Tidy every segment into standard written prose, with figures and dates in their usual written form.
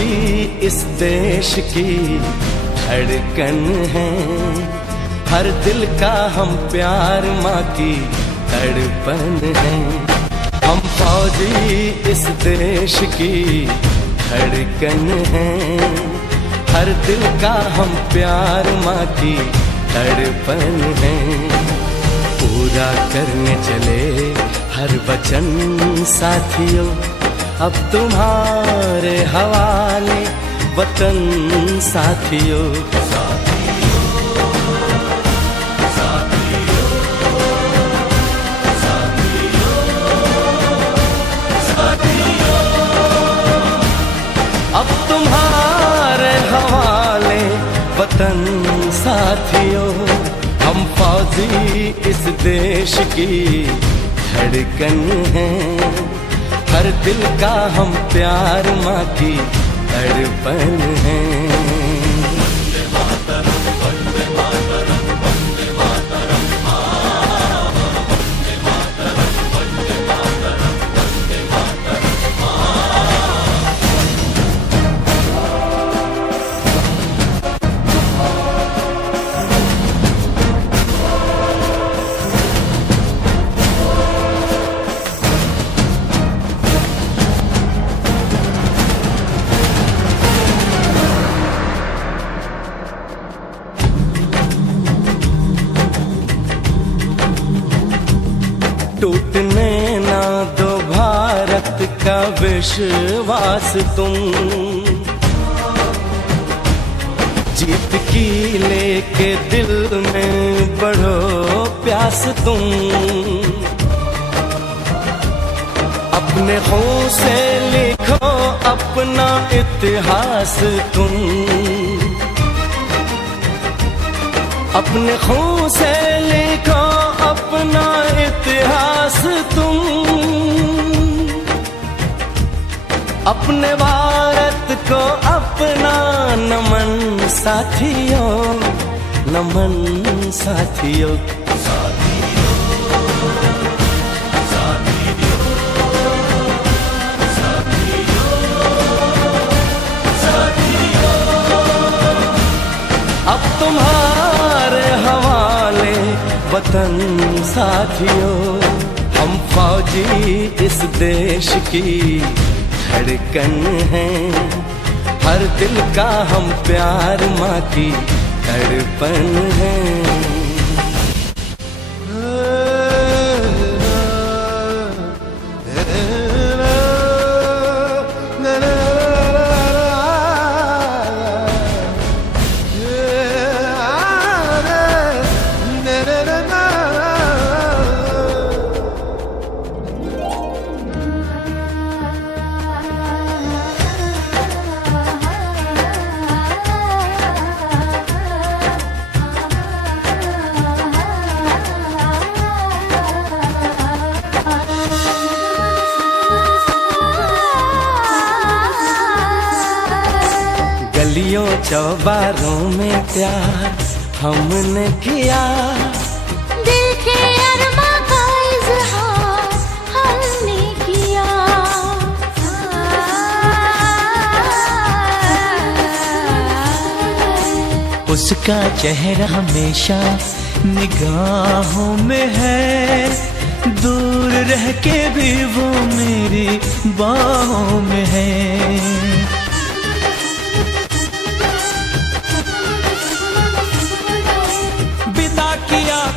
फौजी इस देश की धड़कन है, हर दिल का हम प्यार माँ की तड़पन है। हम फौजी इस देश की धड़कन है, हर दिल का हम प्यार माँ की तड़पन है। पूरा करने चले हर वचन साथियों, अब तुम्हारे हवाले वतन साथियों। अब तुम्हारे हवाले वतन साथियों, हम फौजी इस देश की धड़कन है, हर दिल का हम प्यार माँ की तड़पन है। टूटने ना दो भारत का विश्वास तुम, जीत की लेके दिल में बढ़ो प्यास तुम। अपने खून से लिखो अपना इतिहास तुम, अपने खून से लिखो अपना इतिहास तुम। अपने भारत को अपना नमन साथियों, नमन साथियों। अब तुम्हारे हवाले वतन साथियों, हम फौजी इस देश की धड़कन है, हर दिल का हम प्यार माँ की तड़पन है। गलियों चौबारों में प्यार हमने किया, दिल के अरमा का इज़हार हमने किया। उसका चेहरा हमेशा निगाहों में है, दूर रह के भी वो मेरी बाहों में है।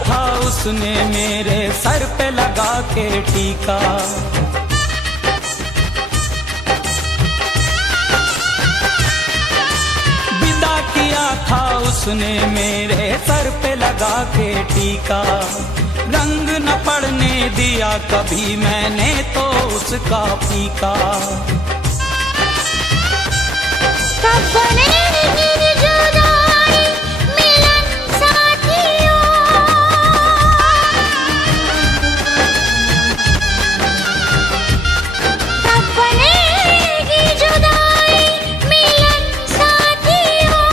था उसने मेरे सर पे लगा के टीका, विदा किया था उसने मेरे सर पे लगा के टीका। रंग न पड़ने दिया कभी मैंने तो उसका फीका। कब बनेगी जुदाई मिलन साथियों, कब बनेगी जुदाई मिलन साथियों,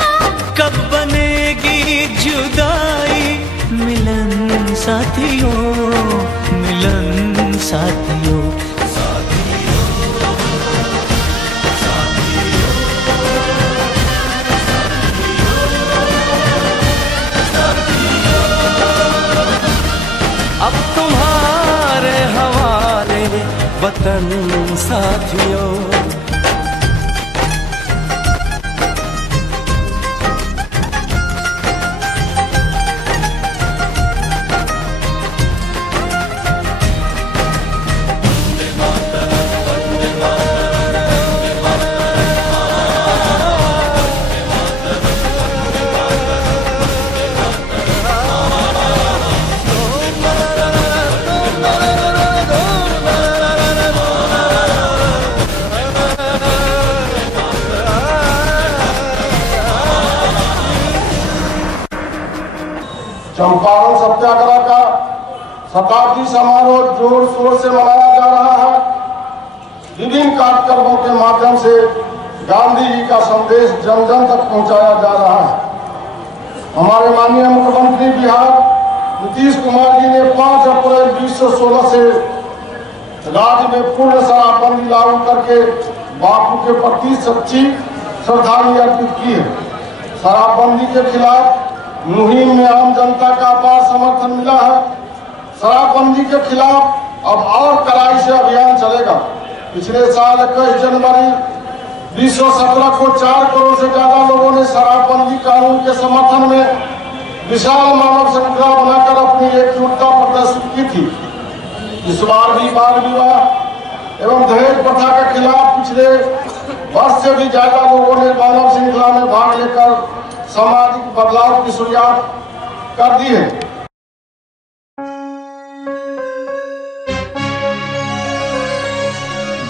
कब बनेगी जुदाई मिलन साथियों, मिलन साथियों। वतन साथियों। चंपारण सत्याग्रह का शताब्दी समारोह जोर शोर से मनाया जा रहा है। विभिन्न कार्यक्रमों के माध्यम से गांधी जी का संदेश जन जन तक पहुंचाया जा रहा है। हमारे माननीय मुख्यमंत्री बिहार नीतीश कुमार जी ने 5 अप्रैल 2016 से राज्य में पूर्ण शराबबंदी लागू करके बापू के प्रति सच्ची श्रद्धांजलि अर्पित की है। शराबबंदी के खिलाफ मुहिम में आम जनता का अपार समर्थन मिला है। शराबबंदी के खिलाफ अब और कड़ाई से अभियान चलेगा। पिछले साल 21 जनवरी 2017 को 4 करोड़ से ज्यादा लोगों ने शराबबंदी कानून के समर्थन में विशाल मानव श्रृंखला बनाकर अपनी एकजुटता प्रदर्शित की थी। इस बार भी बाल विवाह एवं दहेज प्रथा के खिलाफ पिछले वर्ष से भी ज्यादा लोगों ने मानव श्रृंखला में भाग लेकर सामाजिक बदलाव की शुरुआत कर दी है।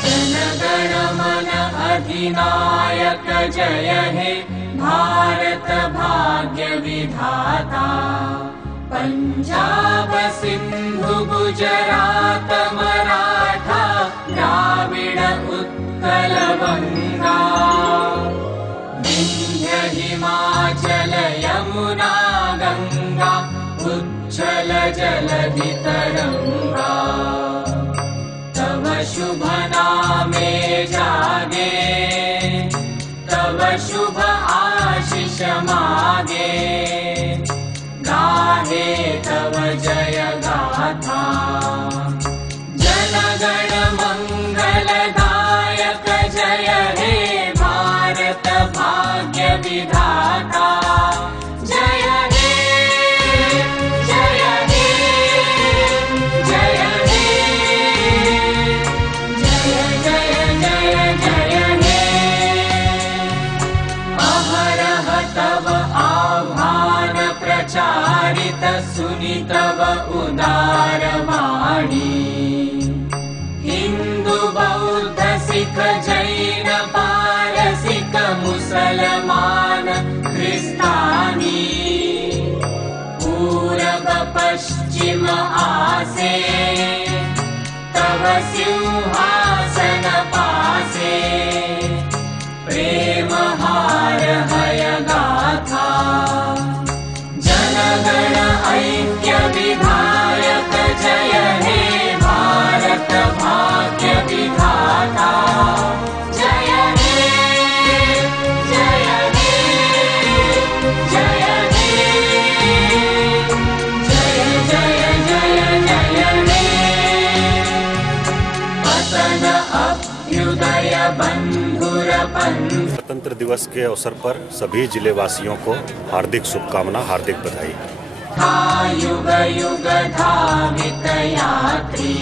जनगण मन अधिनायक जय हे भारत भाग्य विधाता। पंजाब सिंधु गुजरात मराठा द्राविड़ उत्कल बंगा। विंध्य हिमाचल यमुना गंगा उच्छल जलधि तरंगा। तव शुभ नामे जागे तव शुभ आशीष मागे। गाहे तव जय गाथा जनगण मंगलदायक जय हे भारत भाग्य विधाता। जय हे जय हे जय हे जय जय जय जय हे। अहरह तव आह्वान प्रचारित सुनि तव उदार वाणी। हिंदू बौद्ध सिख जैन पारसिक मुसलमान क्रिस्तानी। पूरब पश्चिम आसे तव सिंहासन पासे। प्रेम हार हय गाथा जनगण ऐक्य विधायक जय हे भारत भाग्य विधाता। जय हे जय हे जय हे जय जय जय जय हे। पतन अभ्युदय बंधुर पंथ। गणतंत्र दिवस के अवसर पर सभी जिले वासियों को हार्दिक शुभकामना, हार्दिक बधाई। युग युग धावित यात्री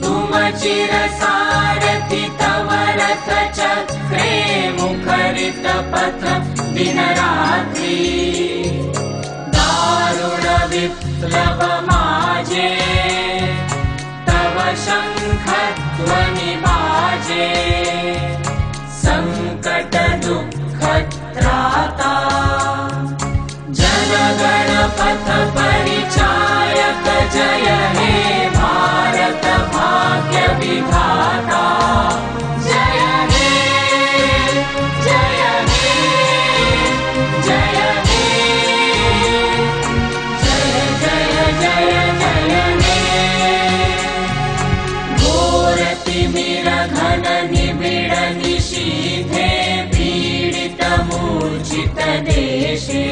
तुम चिर सारथी तव रथ चक्रे मुखरित पथ दिन रात्रि। दारुण विप्लव माजे तव शंख ध्वनि बाजे। संकट दुख त्राता जनगण पथ परिचायक जय हे भारत भाग्य विधाता। जय हे जय हे जय हे जय जय जय जय हे। घोर तिमिर घन निबिड़ निशीथे पीडित मूर्छित देशे।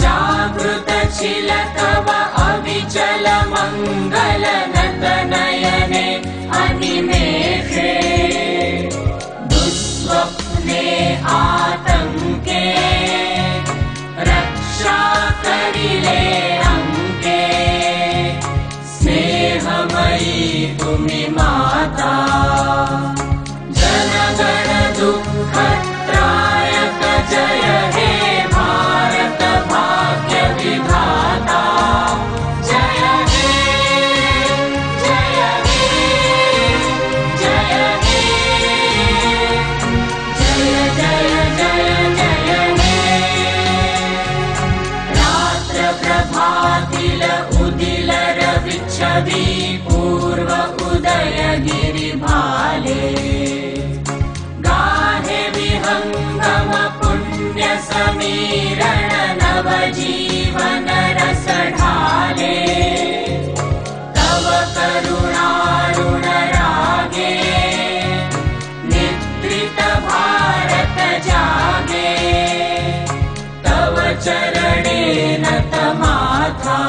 जागृत छिल तव अविचल मंगल नत नयन नदी पूर्व उदय गिरि भाले, गाहे विहंगम पुण्य समीरण नव जीवन रस ढाले, तव करुणारुण रागे निद्रित भारत जागे, तव चरणे नत माथा,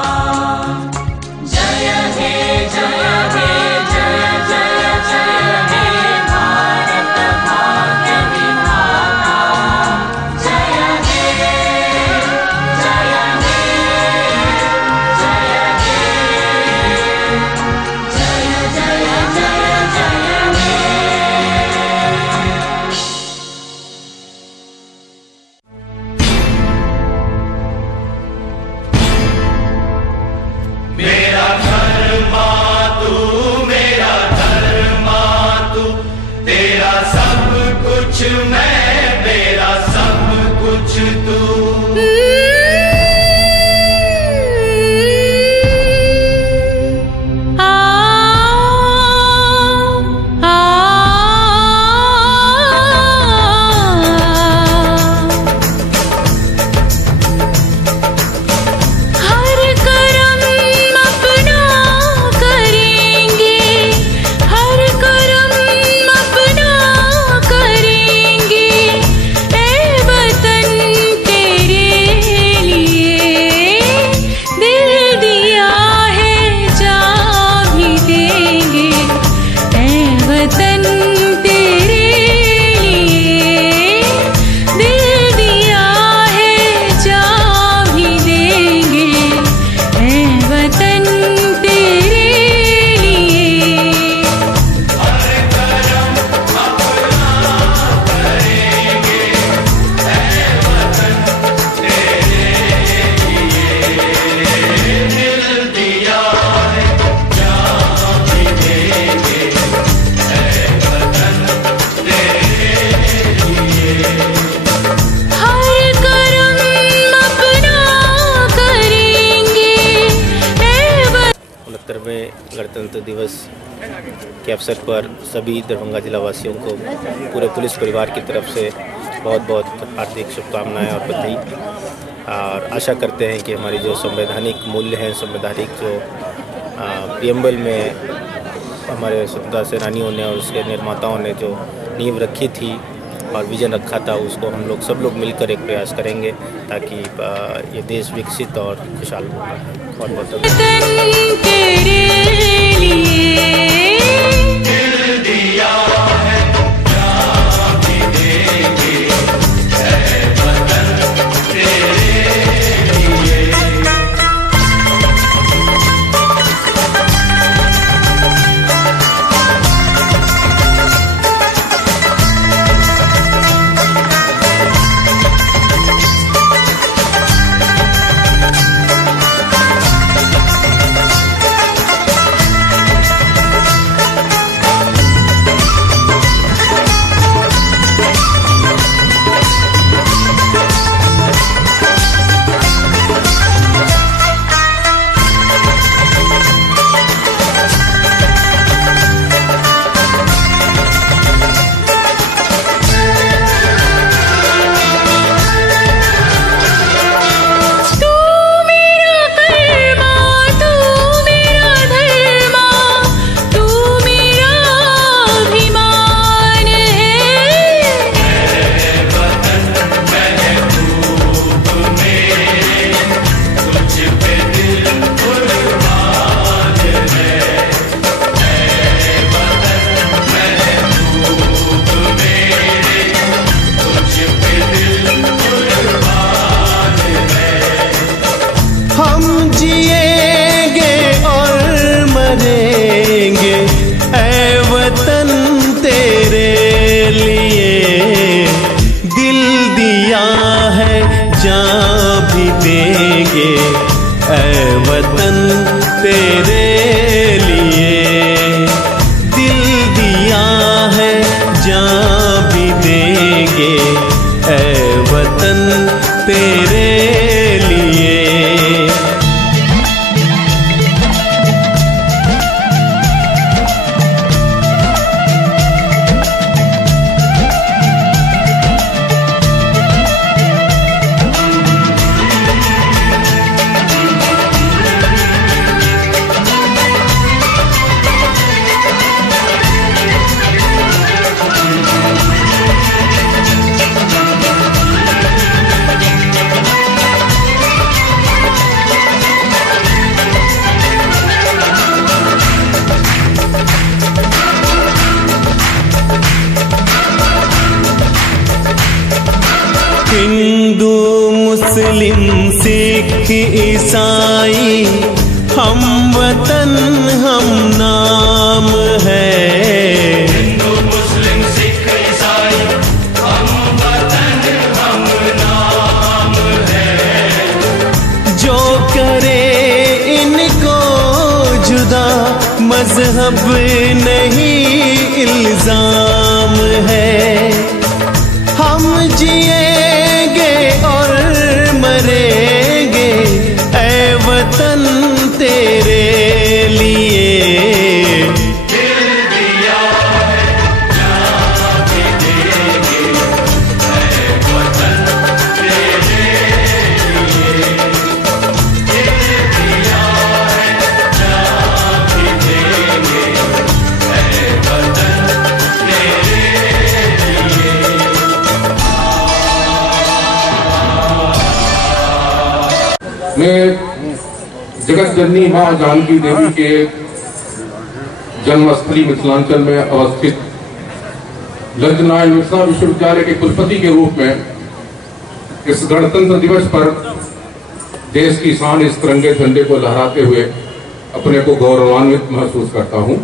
जय हे जय हे जय जय जय हे भारत भाग्य विधाता, जय हे जय हे जय हे जय जय जय जय हे। मेरा धर्मा तू, मेरा धर्मा तू, तेरा सब कुछ मैं, मेरा सब कुछ तू। हर करम अपना करेंगे, हर करम अपना करेंगे, ऐ वतन तेरे लिए दिल दिया है जा भी देंगे, ऐ वतन तेरे लिए दिल दिया है जा भी देंगे, ऐ वतन तेरे लिए। हर करम अपना करेंगे, ऐ 69वें गणतंत्र दिवस के अवसर पर सभी दरभंगा जिला वासियों को पूरे पुलिस परिवार की तरफ से बहुत बहुत हार्दिक शुभकामनाएं और बधाई। और आशा करते हैं कि हमारी जो संवैधानिक मूल्य हैं, संवैधानिक जो प्रियम्बल में हमारे स्वतंत्रता सेनानियों ने और उसके निर्माताओं ने जो नींव रखी थी और विजन रखा था, उसको हम लोग सब लोग मिलकर एक प्रयास करेंगे ताकि ये देश विकसित और खुशहाल हो। बहुत बहुत धन्यवाद। वतन तेरे लिए दिया है जान भी देंगे, ऐ वतन तेरे लिए। तू मेरा कर्मा, तू मेरा धर्मा, तू मेरा अभिमान है। हम जिएंगे और मरेंगे ऐ वतन तेरे लिए, दिल दिया है जान भी देंगे ऐ वतन तेरे लिए, दिल दिया है जान भी देंगे ऐ वतन तेरे लिए। हिंदू मुस्लिम सिख ईसाई हम वतन हम नाम है। हिंदू मुस्लिम सिख ईसाई हम वतन हम नाम है। जो करे इनको जुदा मजहब नहीं इल्जाम है। हम जिएंगे और मरेंगे ऐ वतन तेरे लिए। दिल दिया है जान भी देंगे ऐ वतन तेरे लिए। दिल दिया है जान भी देंगे ऐ वतन तेरे लिए। मैं जगत जननी मां जानकी देवी के जन्मस्थली मिथिलांचल में अवस्थित लज्जनारायण मिथिला विश्वविद्यालय के कुलपति के रूप में इस गणतंत्र दिवस पर देश की शान इस तिरंगे झंडे को लहराते हुए अपने को गौरवान्वित महसूस करता हूं।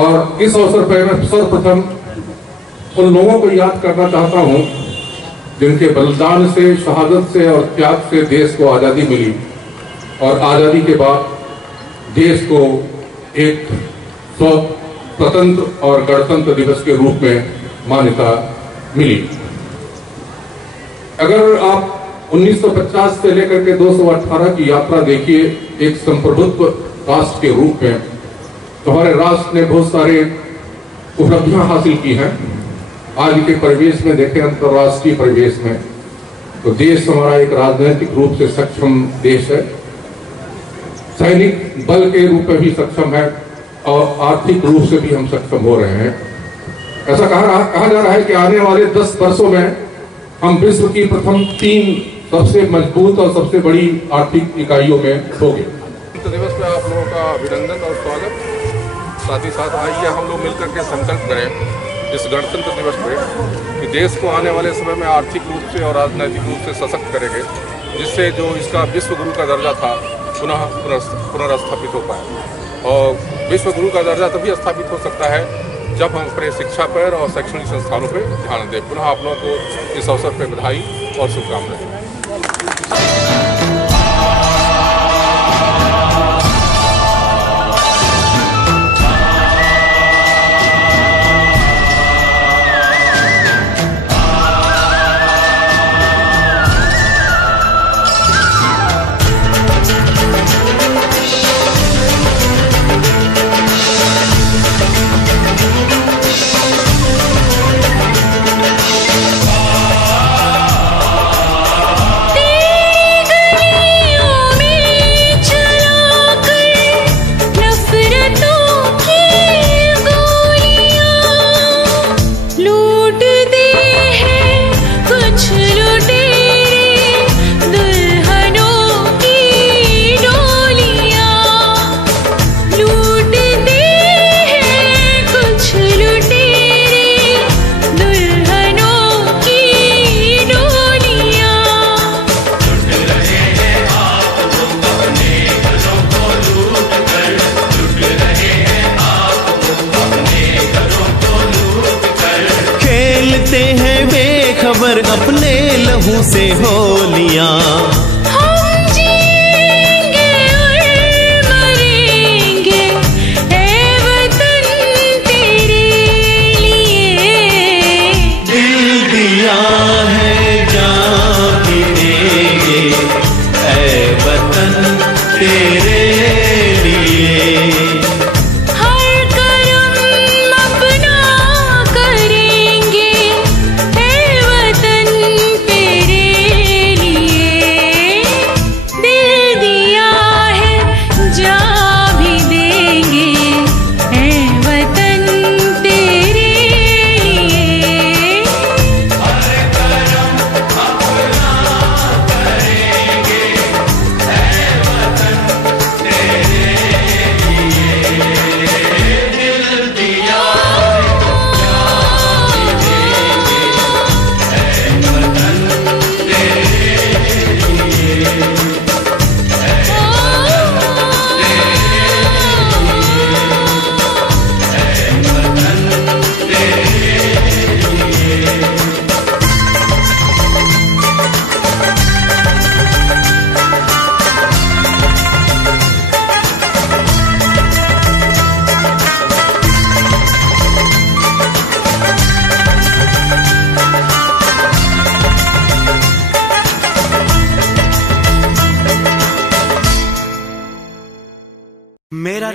और इस अवसर पर मैं सर्वप्रथम उन लोगों को याद करना चाहता हूं जिनके बलिदान से, शहादत से और त्याग से देश को आज़ादी मिली और आज़ादी के बाद देश को एक स्वतंत्र और गणतंत्र दिवस के रूप में मान्यता मिली। अगर आप 1950 से लेकर के 218 की यात्रा देखिए एक संप्रभुत्व राष्ट्र के रूप में, तो हमारे राष्ट्र ने बहुत सारे उपलब्धियां हासिल की हैं। आज के परिवेश में देखें, अंतर्राष्ट्रीय परिवेश में, तो देश हमारा एक राजनीतिक रूप से सक्षम देश है, सैनिक बल के रूप में भी सक्षम है और आर्थिक रूप से भी हम सक्षम हो रहे हैं। ऐसा कहा जा रहा है कि आने वाले 10 वर्षों में हम विश्व की प्रथम 3 सबसे मजबूत और सबसे बड़ी आर्थिक इकाइयों में होंगे। दिवस पे आप लोगों का अभिनंदन और स्वागत। साथ ही साथ आइए हम लोग मिलकर के संकल्प करें इस गणतंत्र दिवस पे कि देश को आने वाले समय में आर्थिक रूप से और राजनीतिक रूप से सशक्त करेंगे, जिससे जो इसका विश्व गुरु का दर्जा था पुनर्स्थापित हो पाए। और विश्व गुरु का दर्जा तभी स्थापित हो सकता है जब हम अपने शिक्षा पर और शैक्षणिक संस्थानों पर ध्यान दें। पुनः आप लोगों को इस अवसर पर बधाई और शुभकामनाएं। अपने लहू से होलियां हम जिएंगे और मरेंगे ऐ वतन तेरे लिए। दिल दिया है जान भी देंगे ऐ वतन तेरे लिए। हर कर्म अपना करेंगे ऐ वतन तेरे लिए। दिल दिया है जान भी देंगे ऐ वतन तेरे लिए।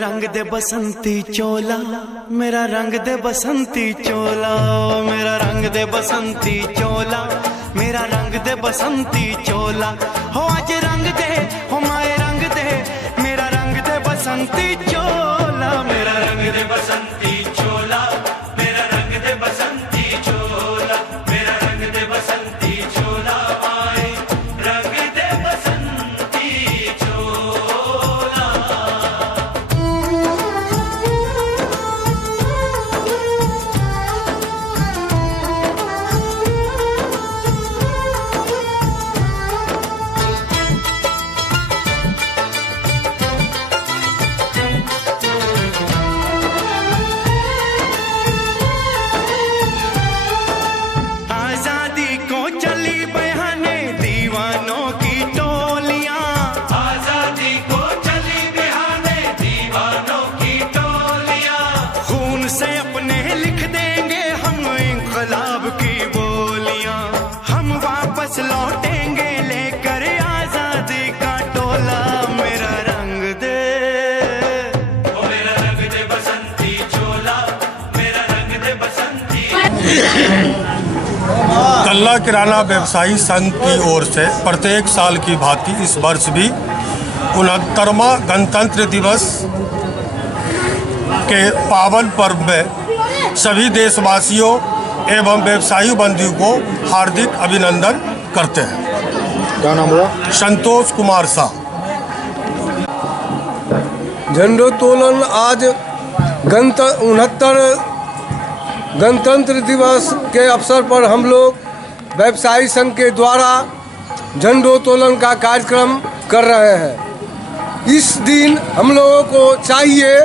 रंग दे बसंती चोला, मेरा रंग दे बसंती चोला, मेरा रंग दे बसंती चोला, मेरा रंग दे बसंती चोला। हो आज रंग दे, हो माए रंग दे, मेरा रंग दे बसंती चोला, मेरा रंग दे बसंती चोला, मेरा रंग दे बसंती चोला, मेरा रंग दे बसंती चोला, माए रंग दे बसंती चोला। आजादी को चली बहाने दीवानों की टोलियां, आजादी को चली बहाने दीवानों की टोलियां, खून से अपने लिख देंगे हम इंकलाब की बोलियां, हम वापस लौटेंगे लेकर आजादी का टोला। मेरा रंग दे, ओ मेरा रंग दे बसंती चोला, मेरा रंग दे बसंती। गल्ला किराना व्यवसायी संघ की ओर से प्रत्येक साल की भांति इस वर्ष भी 69वां गणतंत्र दिवस के पावन पर्व में सभी देशवासियों एवं व्यवसायी बंधुओं को हार्दिक अभिनंदन करते हैं। क्या नाम हुआ? संतोष कुमार शाह। झंडोत्तोलन आज 69 गणतंत्र दिवस के अवसर पर हम लोग व्यवसायी संघ के द्वारा झंडोत्तोलन का कार्यक्रम कर रहे हैं। इस दिन हम लोगों को चाहिए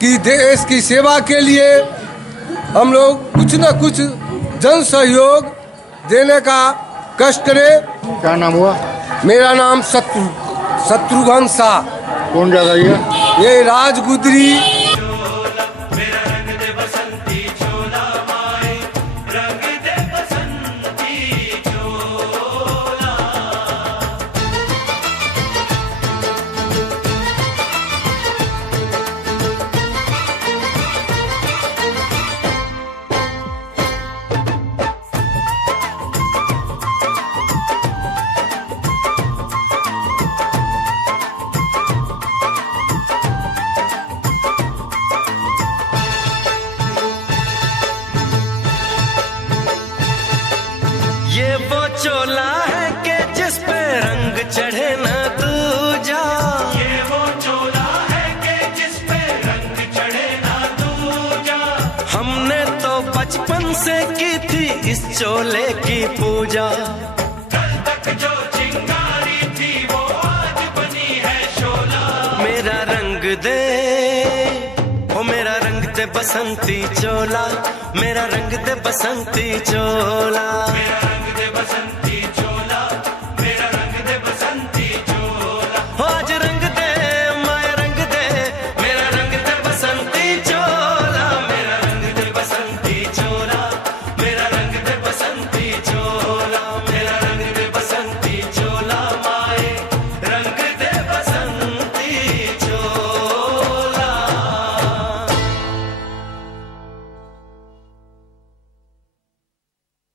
कि देश की सेवा के लिए हम लोग कुछ न कुछ जन सहयोग देने का कष्ट करें। क्या नाम हुआ? मेरा नाम शत्रुघ्न शाह। कौन जगह ये राजगुदरी। ये वो चोला है कि जिस पे रंग चढ़े न दूजा, ये वो चोला है कि जिस पे रंग चढ़े न दूजा। हमने तो बचपन से की थी इस चोले की पूजा, कल तक जो चिंगारी थी वो आज बनी है शोला। मेरा रंग दे, ओ मेरा रंग दे बसंती चोला, मेरा रंग दे बसंती चोला, मेरा रंग दे बसंती चोला, मेरा रंग दे बसंती चोला। हो आज रंग दे, माया रंग दे, मेरा रंग दे बसंती चोला, मेरा रंग दे बसंती चोला, मेरा रंग दे बसंती चोला, मेरा रंग दे बसंती चोला, माए रंग दे बसंती चोला।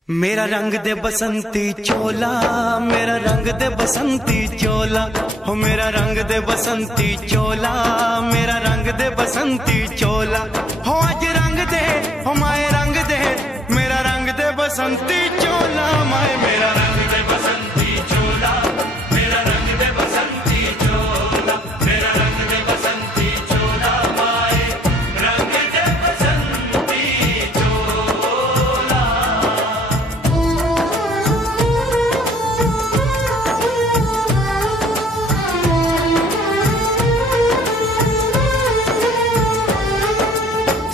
मेरा रंग दे बसंती चोला, मेरा रंग दे बसंती चोला, हो मेरा रंग दे बसंती चोला, मेरा रंग दे बसंती चोला। हो आज रंग दे, हो माए रंग दे, मेरा रंग दे बसंती चोला, माए मेरा रंग दे बसंती चोला, मेरा रंग दे बसंती चोला, मेरा रंग दे बसंती चोला, माए रंग दे बसंती चोला।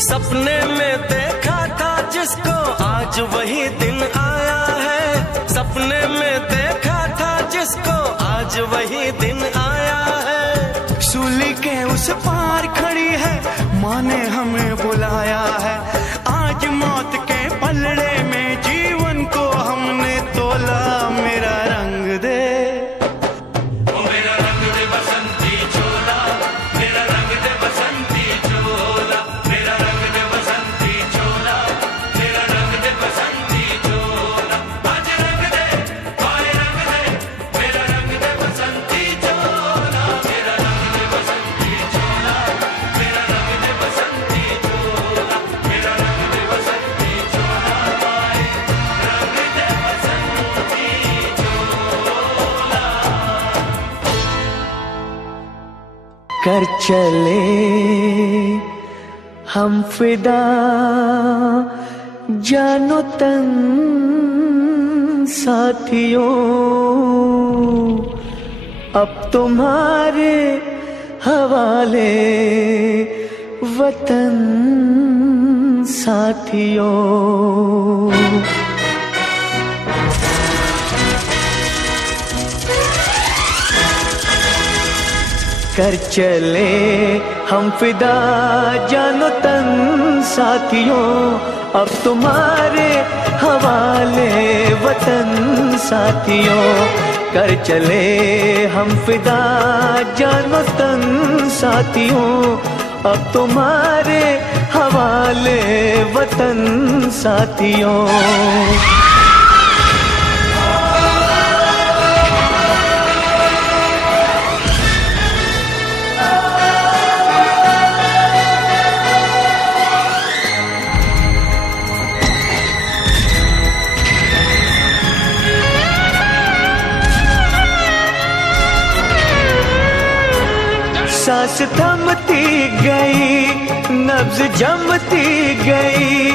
सपने में देखा था जिसको आज वही दिन आया है, सपने में देखा था जिसको आज वही दिन आया है। सूली के उस पार खड़ी है, माँ ने हमें बुलाया है। आज मौत के पलड़े में जीवन को हमने तोला। मेरा रंग दे, ओ मेरा रंग दे बसंती चोला, मेरा रंग दे कर चले हम फिदा जानो तन साथियों, अब तुम्हारे हवाले वतन साथियों। कर चले हम फिदा जानो तन साथियों, अब तुम्हारे हवाले वतन साथियों। कर चले हम फिदा जानो तन साथियों, अब तुम्हारे हवाले वतन साथियों। सांस थमती गई, नब्ज जमती गई,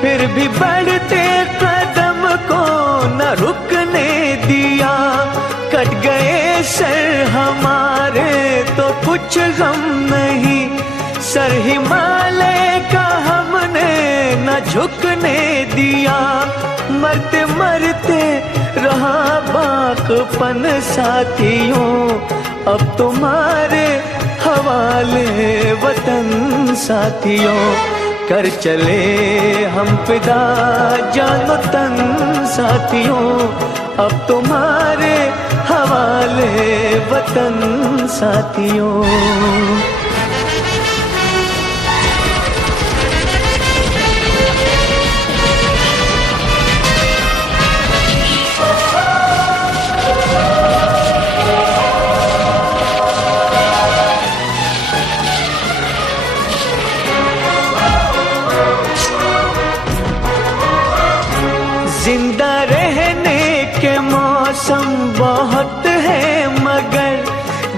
फिर भी बढ़ते कदम को न रुकने दिया। कट गए सर हमारे तो कुछ गम नहीं, सर हिमालय का हमने न झुकने दिया। मरते मरते रहा बाकपन साथियों, अब तुम्हारे हवाले वतन साथियों। कर चले हम फिदा जानो तन साथियों, अब तुम्हारे हवाले वतन साथियों। जिंदा रहने के मौसम बहुत है, मगर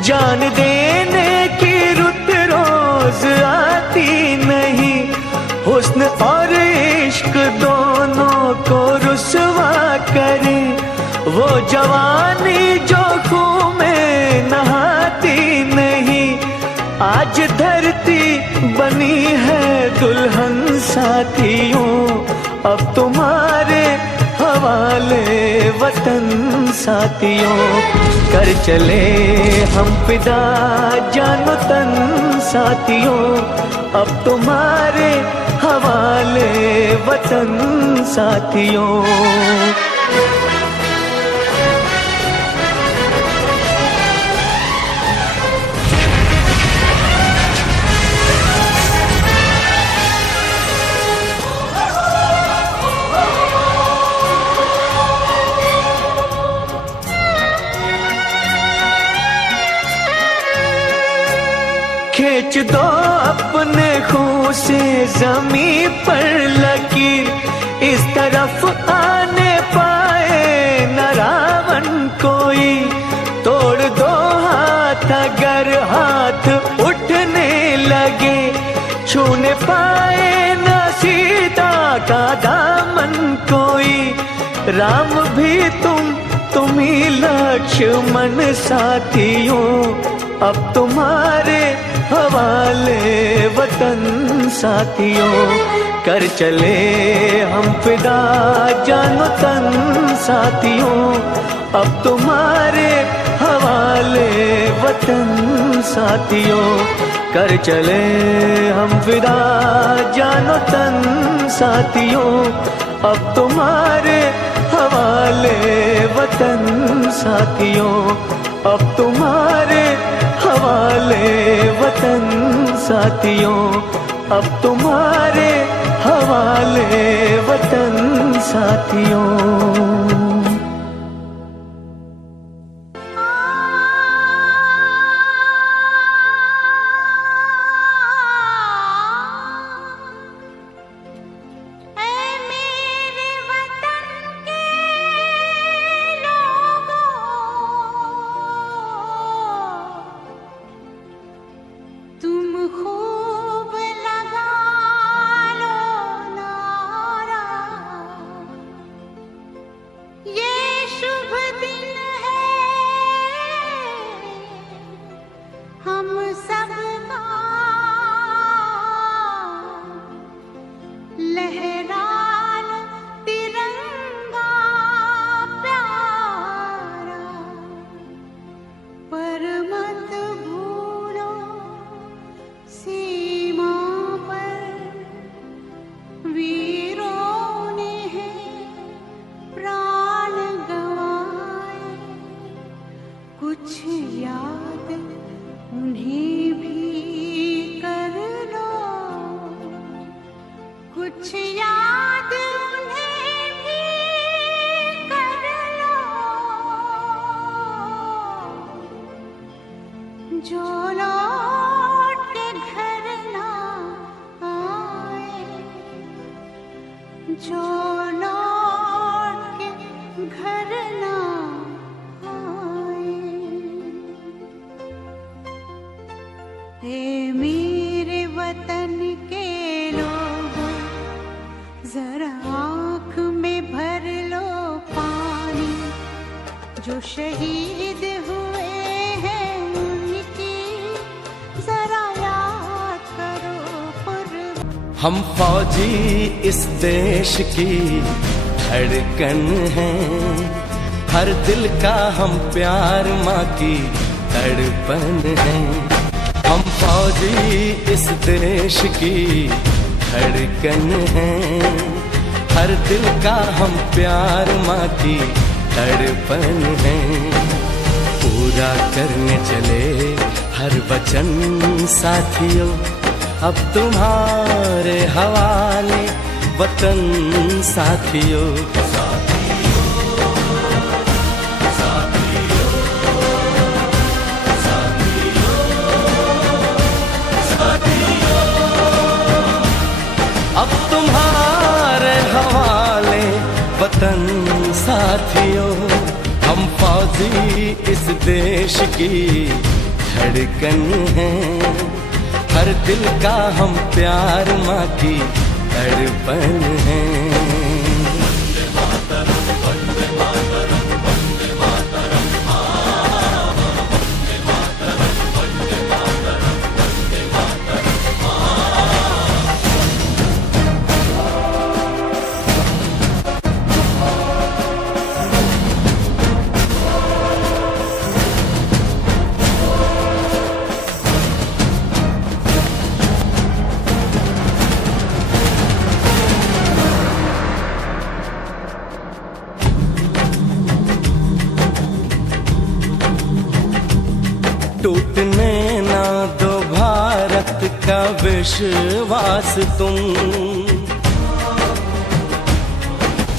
जान देने की रुत रोज आती नहीं। हुस्न और इश्क दोनों को रुसवा करे, वो जवानी जो खून में नहाती नहीं। आज धरती बनी है दुल्हन साथियों, अब तुम्हारे हवाले वतन साथियों। कर चले हम फिदा जानो तन साथियों, अब तुम्हारे हवाले वतन साथियों। खींच दो अपने खून से ज़मीं पर लकीर, इस तरफ आने पाए न रावण कोई। तोड़ दो हाथ अगर हाथ उठने लगे, छूने पाए न सीता का दामन कोई। राम भी तुम ही लक्ष्मण साथियों, अब तुम्हारे हवाले वतन साथियों। कर चले हम फिदा जानो तन साथियों, अब तुम्हारे हवाले वतन साथियों। कर चले हम फिदा जानो तन साथियों, अब तुम्हारे हवाले वतन साथियों। अब तुम्हारे हवाले वतन साथियों, अब तुम्हारे हवाले वतन साथियों। कुछ याद उन्हें भी कर लो, कुछ याद उन्हें भी कर लो, जो लौट के घर ना आए, जो लौट के घर ना आए। हे मेरे वतन के लोगों, जरा आँख में भर लो पानी, जो शहीद हुए हैं उनकी जरा याद करो कुर्बानी। हम फौजी इस देश की धड़कन हैं, हर दिल का हम प्यार माँ की तड़पन है। हम फौजी इस देश की धड़कन हैं, हर दिल का हम प्यार माँ की तड़पन है। पूरा करने चले हर वचन साथियों, अब तुम्हारे हवाले वतन साथियों। अब तुम्हारे हवाले वतन साथियों। हम फौजी इस देश की धड़कन हैं, हर दिल का हम प्यार माँ की तड़पन है। टूटने ना दो भारत का विश्वास तुम,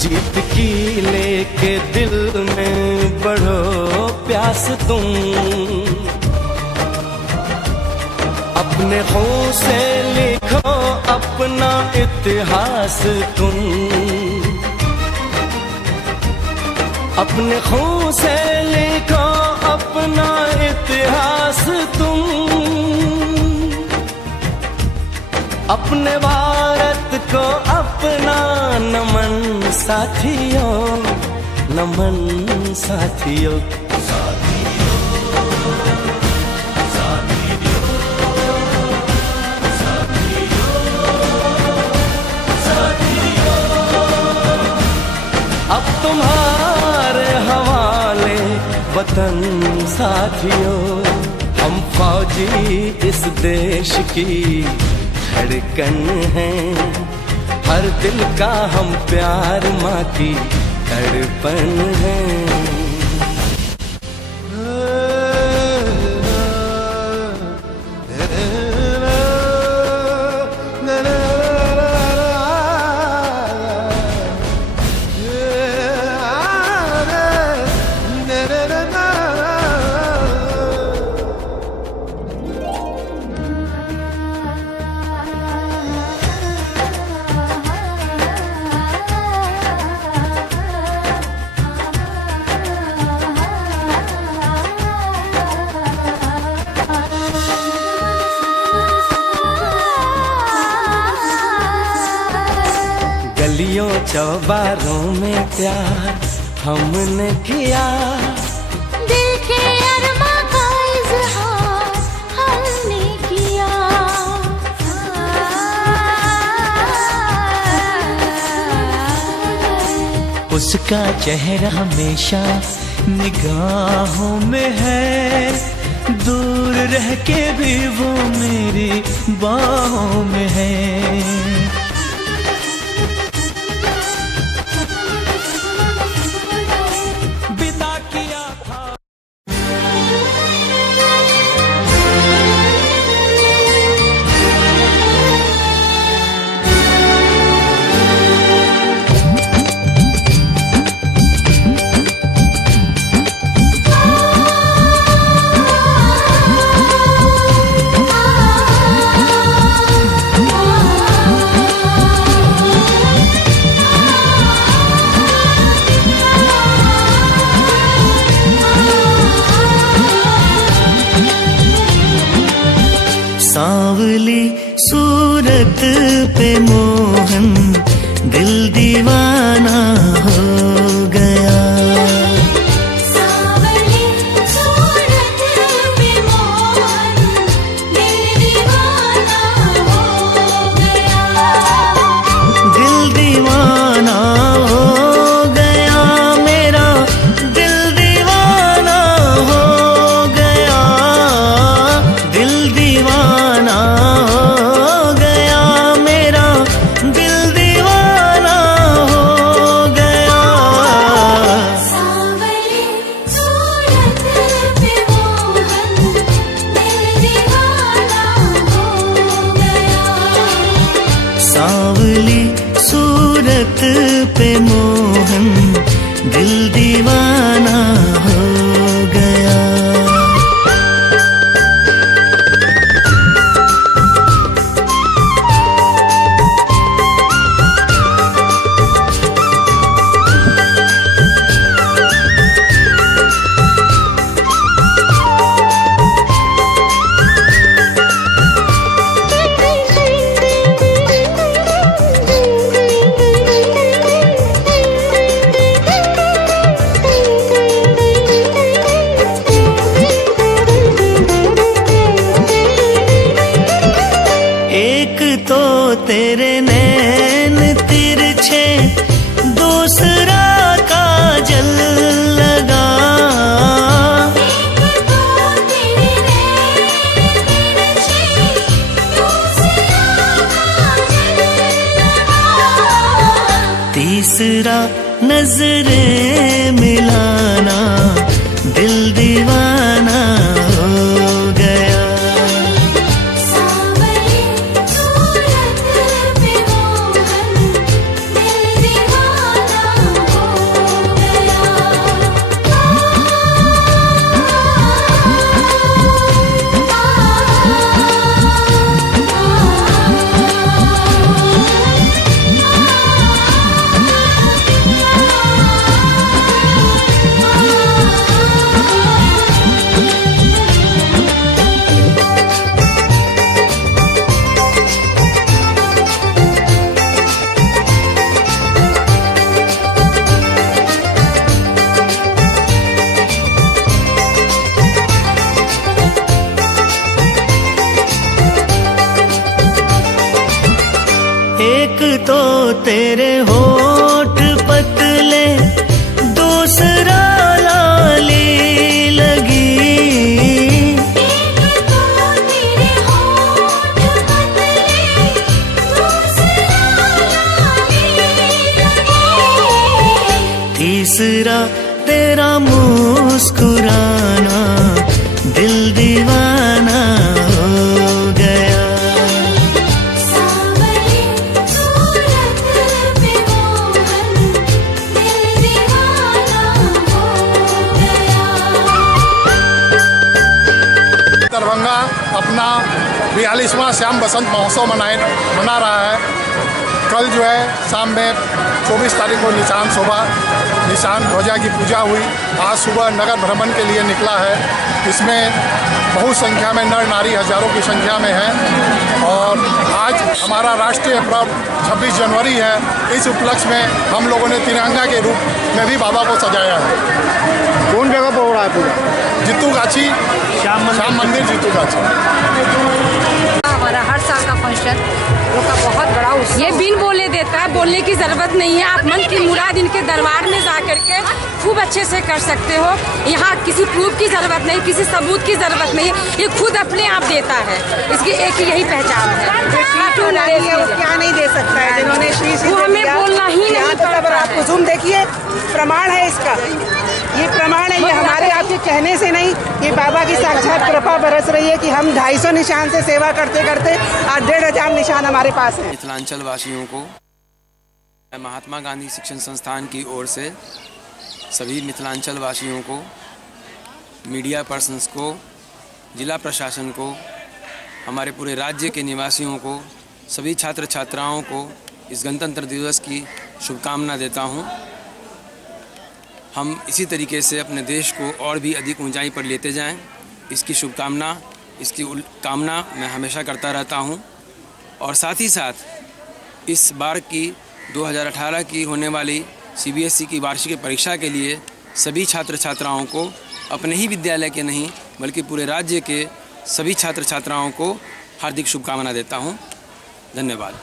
जीत की लेके दिल में बढ़ो प्यास तुम। अपने खून से लिखो अपना इतिहास तुम, अपने खून से लिखो अपना इतिहास तुम। अपने भारत को अपना नमन साथियों, नमन साथियों। अब तुम्हारे हवाले वतन साथियों। हम फौजी इस देश की धड़कन हैं, हर दिल का हम प्यार माँ की तड़पन है। गलियों चौबारों में प्यार हमने किया, दिल के अरमा का इज़हार हमने किया। उसका चेहरा हमेशा निगाहों में है, दूर रह के भी वो मेरी बाहों में है। विदा किया था दीवाना हो गया। तेरे नैन तिरछे, दूसरा काजल लगा। तीसरा नजरें मिलाना, दिल दीवाना हो गया। एक तो तेरे होठ पतले, दूसरा लाली लगी। तीसरा तेरा मुस्कुराना, दिल दीवाना हो गया। दरभंगा अपना 42वां श्याम बसंत महोत्सव मना रहा है। कल जो है शाम में 24 तारीख को निशान शोभा, निशान ध्वजा की पूजा हुई। आज सुबह नगर भ्रमण के लिए निकला है। इसमें बहुत संख्या में नर नारी हजारों की संख्या में है। और आज हमारा राष्ट्रीय पर्व 26 जनवरी है। इस उपलक्ष्य में हम लोगों ने तिरंगा के रूप में भी बाबा को सजाया है। कौन जगह पर हो रहा है पूजा? जीतू गाछी, श्याम मंदिर जीतू गाछी। हमारा हर साल का फंक्शन लोग का बहुत बड़ा उत्सव। ये बिन बोले देता है, बोलने की जरूरत नहीं है। आप मन की मुराद इनके दरबार में जा करके खूब अच्छे से कर सकते हो। यहाँ किसी प्रूफ की जरूरत नहीं, किसी सबूत की जरूरत नहीं है। ये खुद अपने आप देता है। इसकी एक यही पहचान है। क्या नहीं दे सकता है जिन्होंने श्री हमें बोलना ही नहीं पड़ता। आप कुसुम देखिए, प्रमाण है इसका। ये प्रमाण है, ये हमारे आपके कहने से नहीं, ये बाबा की साक्षात कृपा बरस रही है कि हम 250 निशान से सेवा करते करते आज 1500 निशान हमारे पास है। मिथिलांचल वासियों को महात्मा गांधी शिक्षण संस्थान की ओर से सभी मिथिलांचल वासियों को, मीडिया पर्सन्स को, जिला प्रशासन को, हमारे पूरे राज्य के निवासियों को, सभी छात्र छात्राओं को इस गणतंत्र दिवस की शुभकामना देता हूं। हम इसी तरीके से अपने देश को और भी अधिक ऊंचाई पर लेते जाएं, इसकी शुभकामना, इसकी कामना मैं हमेशा करता रहता हूं। और साथ ही साथ इस बार की 2018 की होने वाली CBSE की वार्षिक परीक्षा के लिए सभी छात्र छात्राओं को, अपने ही विद्यालय के नहीं बल्कि पूरे राज्य के सभी छात्र छात्राओं को हार्दिक शुभकामना देता हूं। धन्यवाद।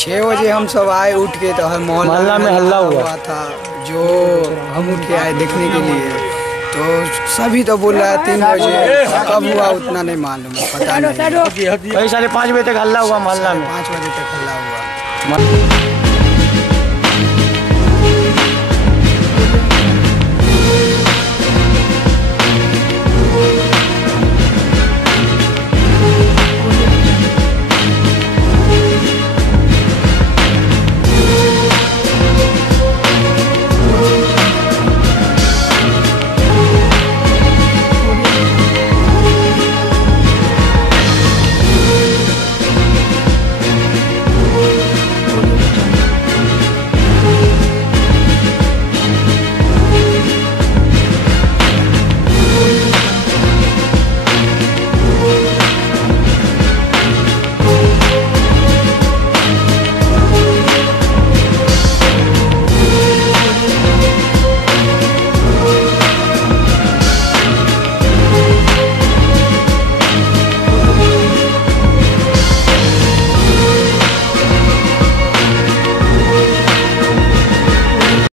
6 बजे हम सब आए उठ के, तो मोहल्ला में हल्ला हुआ था, जो हम उठ के आए देखने के लिए। तो सभी तो बोल रहा है 3 बजे, कब हुआ उतना नहीं मालूम, पता नहीं। 5:30 बजे तक हल्ला हुआ मोहल्ला में, 5 बजे तक हल्ला हुआ।